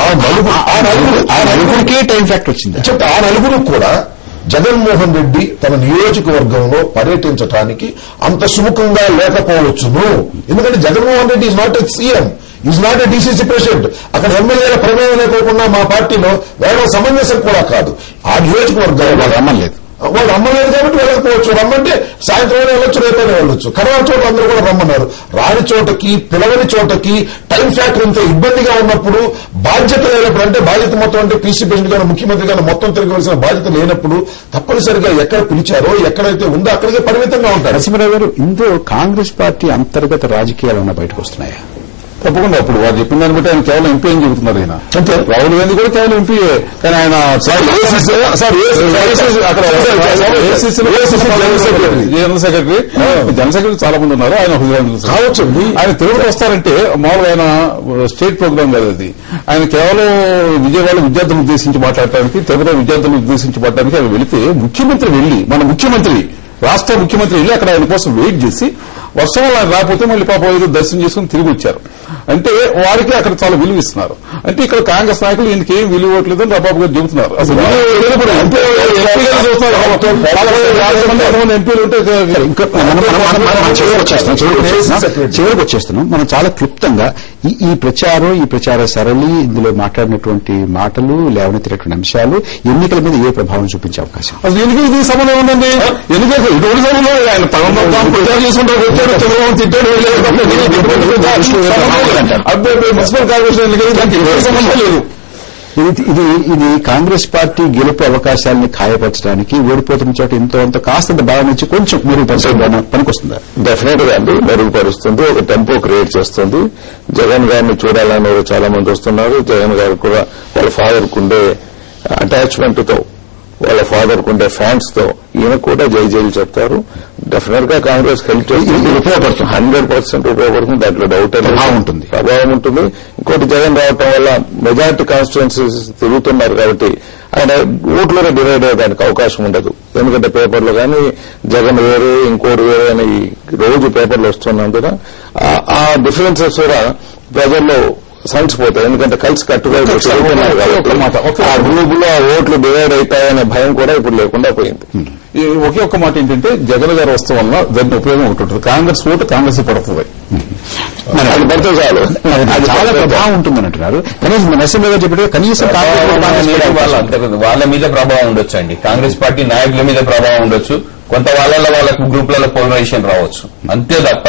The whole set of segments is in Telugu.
ఆ నలుగురికే టైం ఫ్యాక్టర్ వచ్చింది. చెప్తే ఆ నలుగురు కూడా జగన్మోహన్ రెడ్డి తన నియోజకవర్గంలో పర్యటించడానికి అంత సుముఖంగా లేకపోవచ్చును. ఎందుకంటే Jaganmohan Reddy is not a CM, is not a DCC president. అక్కడ ఎమ్మెల్యేల ప్రమేయం లేకోకుండా మా పార్టీలో వేరే సమంజసం కూడా కాదు. ఆ నియోజకవర్గంలో రమ్మలేదు, వాళ్ళు రమ్మలేదు కాబట్టి వెళ్ళకపోవచ్చు. రమ్మంటే సాయంత్రం వెళ్ళొచ్చు, రేపైనా వెళ్ళొచ్చు. కరోనా చోట అందరూ కూడా రమ్మన్నారు. రాని చోటకి, పిలవని చోటకి టైం ఫ్యాక్టర్ ఇంత ఇబ్బందిగా ఉన్నప్పుడు, బాధ్యత లేనప్పుడు, అంటే బాధ్యత మొత్తం అంటే పీసీ ప్రెసిడెంట్ గాను ముఖ్యమంత్రి గాను మొత్తం తిరగవలసిన బాధ్యత లేనప్పుడు తప్పనిసరిగా ఎక్కడ పిలిచారో ఎక్కడైతే ఉందో అక్కడికే పరిమితంగా ఉంటారు. నరసింహరావు గారు, ఇందులో కాంగ్రెస్ పార్టీ అంతర్గత రాజకీయాలు ఉన్న బయటకు వస్తున్నాయా? తప్పకుండా. అప్పుడు వారు చెప్పిన దాన్ని బట్టి ఆయన కేవలం ఎంపీ అని చెబుతున్నారు. ఆయన అంతే, రాహుల్ గాంధీ కూడా కేవలం ఎంపీయే. కానీ ఆయన జనరల్ సెక్రటరీ చాలా మంది ఉన్నారు. ఆయన కావచ్చు. ఆయన తెలుగులో వస్తారంటే మామూలుగా ఆయన స్టేట్ ప్రోగ్రామ్ కాదు అది. ఆయన కేవలం విజయవాడ విద్యార్థులను ఉద్దేశించి మాట్లాడటానికి, తెలుగులో విద్యార్థులను ఉద్దేశించి మాట్లాడటానికి ఆయన వెళితే ముఖ్యమంత్రి వెళ్లి, మన ముఖ్యమంత్రి, రాష్ట్ర ముఖ్యమంత్రి వెళ్లి అక్కడ ఆయన కోసం వెయిట్ చేసి వర్షం వల్ల రాకపోతే మళ్ళీ పాపం ఏదో దర్శనం చేసుకుని తిరిగి వచ్చారు. అంటే వారికి అక్కడ చాలా విలువ ఇస్తున్నారు. అంటే ఇక్కడ కాంగ్రెస్ నాయకులు ఈయనకి ఏం విలువ ఇవ్వట్లేదని రాబాబు గారు చెబుతున్నారు. అసలు ఎంపీలు ఉంటే చివరికి వచ్చేస్తున్నాం. మనం చాలా క్లుప్తంగా ఈ ప్రచార సరళి, ఇందులో మాట్లాడినటువంటి మాటలు, లేవనెత్తినటువంటి అంశాలు ఎన్నికల మీద ఏ ప్రభావం చూపించే అవకాశం? అసలు ఎన్నికలు ఇది సంబంధం ఉందండి. ఎన్నికలు ఇటువంటి సమయంలో ఆయన ప్రచారం చేసుకుంటారు, మున్సిపల్ కార్పొరేషన్ ఎన్నికలు సంబంధం లేదు. ఇది కాంగ్రెస్ పార్టీ గెలుపు అవకాశాలని ఖాయపరచడానికి, ఓడిపోతున్న చోట ఎంతో అంత కాస్తంత భావం నుంచి కొంచెం మెరుగుపరచడం పనికొస్తుందా? డెఫినెట్ గా అండి, మెరుగుపరుస్తుంది. ఒక టెంపో క్రియేట్ చేస్తుంది. జగన్ గారిని చూడాలని చాలా మంది వస్తున్నారు. జగన్ గారు కూడా వాళ్ళ ఫాదర్ కుండే అటాచ్మెంట్ తో, వాళ్ళ ఫాదర్ కుండే ఫ్యాన్స్ తో ఈయన కూడా జై జైలు చెప్తారు. డెఫినెట్ గా కాంగ్రెస్ హెల్ప్ చేస్తుంది, ఉపయోగపడుతుంది, 100% ఉపయోగపడుతుంది. దాంట్లో డౌట్ ప్రభావం ఉంటుంది. ఇంకోటి, జగన్ రావటం వల్ల మెజార్టీ కాన్స్టిట్యున్సీస్ తిరుగుతున్నారు కాబట్టి ఆయన ఓట్లుగా డివైడ్ అయ్యేదానికి అవకాశం ఉండదు. ఎందుకంటే పేపర్లో కానీ జగన్ వేరే, ఇంకోటి వేరే అని రోజు పేపర్లు వస్తున్నందున ఆ డిఫరెన్సెస్ కూడా ప్రజల్లో సంచిపోతాయి. ఎందుకంటే కలిసి కట్టుగా ఆ గ్రూప్ లో ఓట్లు డివైడ్ అవుతాయనే భయం కూడా ఇప్పుడు లేకుండా పోయింది. ఒకే ఒక్క మాట ఏంటంటే, జగన్ గారు వస్తాం వల్ల దాని ఉపయోగం ఉంటుంది. కాంగ్రెస్ ఓటు కాంగ్రెస్ పడుతుంది, అది పడితే చాలు. అది చాలా ప్రభావం ఉంటుందని అంటున్నారు. కనీసం నరసింహ గారు చెప్పినట్టు కనీసం వాళ్ళ మీద ప్రభావం ఉండొచ్చు అండి. కాంగ్రెస్ పార్టీ నాయకుల మీద ప్రభావం ఉండొచ్చు. కొంత వాళ్ళకు గ్రూప్లలో పోలరైజేషన్ రావచ్చు. అంతే తప్ప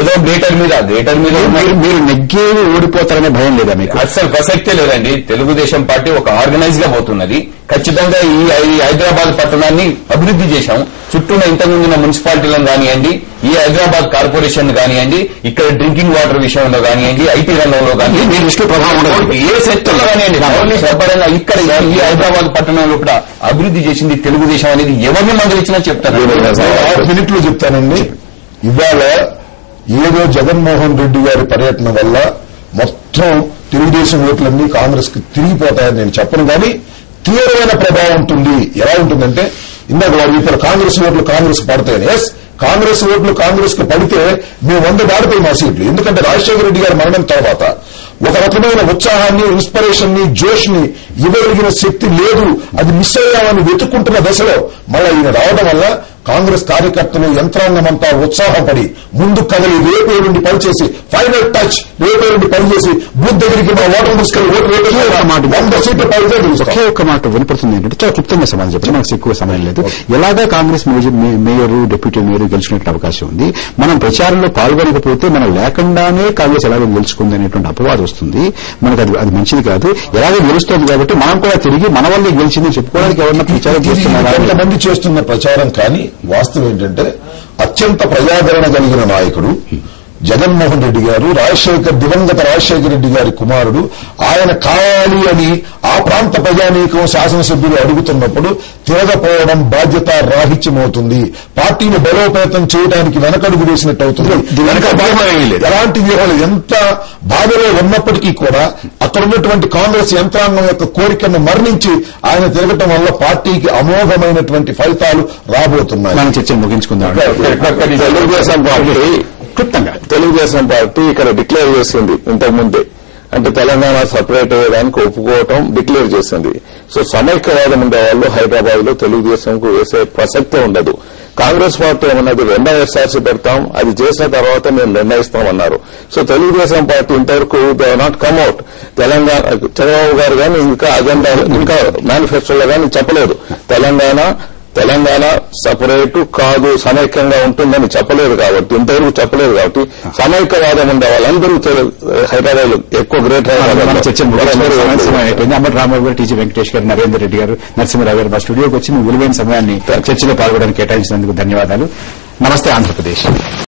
ఏదో గ్రేటర్ మీద మీరు నెగ్గేది ఓడిపోతారనే భయం లేదా మీకు? అసలు ప్రసక్తే లేదండి. తెలుగుదేశం పార్టీ ఒక ఆర్గనైజ్ గా పోతున్నది. ఖచ్చితంగా ఈ హైదరాబాద్ పట్టణాన్ని అభివృద్ధి చేశాం. చుట్టూ ఇంతకుముందున్న మున్సిపాలిటీలను కానివ్వండి, ఈ హైదరాబాద్ కార్పొరేషన్ కానివ్వండి, ఇక్కడ డ్రింకింగ్ వాటర్ విషయంలో కానివ్వండి, ఐటీ రంగంలో కానివ్వండి, ఏ సెక్టర్ లో కానివ్వండి, పరంగా ఇక్కడ ఈ హైదరాబాద్ పట్టణంలో కూడా అభివృద్ధి చేసింది తెలుగుదేశం అనేది ఎవరిని మందలిచ్చినా చెప్తాను. 6 మినిట్లు చెప్తానండి. ఇవాళ ఏదో జగన్మోహన్ రెడ్డి గారి పర్యటన వల్ల మొత్తం తెలుగుదేశం ఓట్లన్నీ కాంగ్రెస్ కి తిరిగిపోతాయని నేను చెప్పను, కానీ తీవ్రమైన ప్రభావం ఉంటుంది. ఎలా ఉంటుందంటే, ఇందాక వాడు ఇప్పుడు కాంగ్రెస్ ఓట్లు కాంగ్రెస్ పడతాయని. ఎస్, కాంగ్రెస్ ఓట్లు కాంగ్రెస్ కు పడితే మేము 100 దాటిపోయి మా సీట్లు. ఎందుకంటే రాజశేఖర రెడ్డి గారి మరణం తర్వాత ఒక రకమైన ఉత్సాహాన్ని, ఇన్స్పిరేషన్ ని, జోష్ ని ఇవ్వగలిగిన శక్తి లేదు. అది మిస్ అయ్యామని వెతుక్కుంటున్న దశలో మళ్ళా ఈయన రావడం వల్ల కాంగ్రెస్ కార్యకర్తలు, యంత్రాంగమంతా ఉత్సాహపడి ముందు కదలి రేపే నుండి పనిచేసి, ఫైనల్ టచ్ రేపే నుండి పనిచేసి బూత్ దగ్గరికి మా ఓటర్ తీసుకెళ్లి ఓటు వేయడం 100 సీట్లు పైగా. ఒకే ఒక్క మాట వినపడుతుంది ఏంటంటే, చాలా క్లుప్తంగా సమాధానం చెప్పండి, మనకు ఎక్కువ సమయం లేదు. ఎలాగా కాంగ్రెస్ మేయర్, డిప్యూటీ మేయర్ గెలిచినట్టు అవకాశం ఉంది. మనం ప్రచారంలో పాల్గొనకపోతే మనం లేకుండానే కాంగ్రెస్ ఎలాగో గెలుచుకుంది అనేటువంటి అపవాదం వస్తుంది. మనకు అది మంచిది కాదు. ఎలాగో గెలుస్తుంది కాబట్టి మనం కూడా తిరిగి మన వల్లే గెలిచిందని చెప్పుకోవడానికి ఎవరన్నా ప్రచారం చేస్తున్నారా? కొంతమంది చేస్తున్న ప్రచారం. కానీ వాస్తవం ఏంటంటే, అత్యంత ప్రజాదరణ కలిగిన నాయకుడు జగన్మోహన్ రెడ్డి గారు, దివంగత రాజశేఖర రెడ్డి గారి కుమారుడు. ఆయన కావాలి అని ఆ ప్రాంత ప్రజానీకం, శాసనసభ్యులు అడుగుతున్నప్పుడు తిరగపోవడం బాధ్యత రాహిత్యమవుతుంది. పార్టీని బలోపేతం చేయడానికి వెనకడుగు వేసినట్టు అవుతుంది. ఎలాంటి వ్యూహాలు ఎంత బాధలో ఉన్నప్పటికీ కూడా అక్కడ ఉన్నటువంటి కాంగ్రెస్ యంత్రాంగం యొక్క కోరికను మరణించి ఆయన తిరగటం వల్ల పార్టీకి అమోఘమైనటువంటి ఫలితాలు రాబోతున్నాయి. మనం చర్చను ముగించుకుందాం. తెలుగుదేశం పార్టీ ఇక్కడ డిక్లేర్ చేసింది ఇంతకుముందే, అంటే తెలంగాణ సపరేట్ అయ్యేదానికి ఒప్పుకోవటం డిక్లేర్ చేసింది. సో సమైక్యవాదం ఉండే వాళ్ళు హైదరాబాద్ లో తెలుగుదేశంకు వేసే ప్రసక్తే ఉండదు. కాంగ్రెస్ పార్టీ ఏమన్నది రెండో ఎస్ఆర్సీ పెడతాం, అది చేసిన తర్వాత మేము నిర్ణయిస్తామన్నారు. సో తెలుగుదేశం పార్టీ ఇంతవరకు దే నాట్ కమ్అట్. తెలంగాణ చంద్రబాబు గారు కానీ ఇంకా అజెండా ఇంకా మేనిఫెస్టోలో కానీ చెప్పలేదు తెలంగాణ సపరేట్ కాదు సమైక్యంగా ఉంటుందని చెప్పలేదు. కాబట్టి ఇంతవరకు చెప్పలేదు. కాబట్టి సమైక్యవాదం ఉండే వాళ్ళందరూ హైదరాబాద్ లో ఎక్కువ గ్రేట్ అయిపోయింది. అమ్మటి రామారావు గారు, టీజీ వెంకటేష్ గారు, నరేందర్ రెడ్డి గారు, నరసింహారావు గారు మా స్టూడియోకి వచ్చి మీ విలువైన సమయాన్ని చర్చలో పాల్గొనడానికి కేటాయించినందుకు ధన్యవాదాలు. నమస్తే ఆంధ్రప్రదేశ్.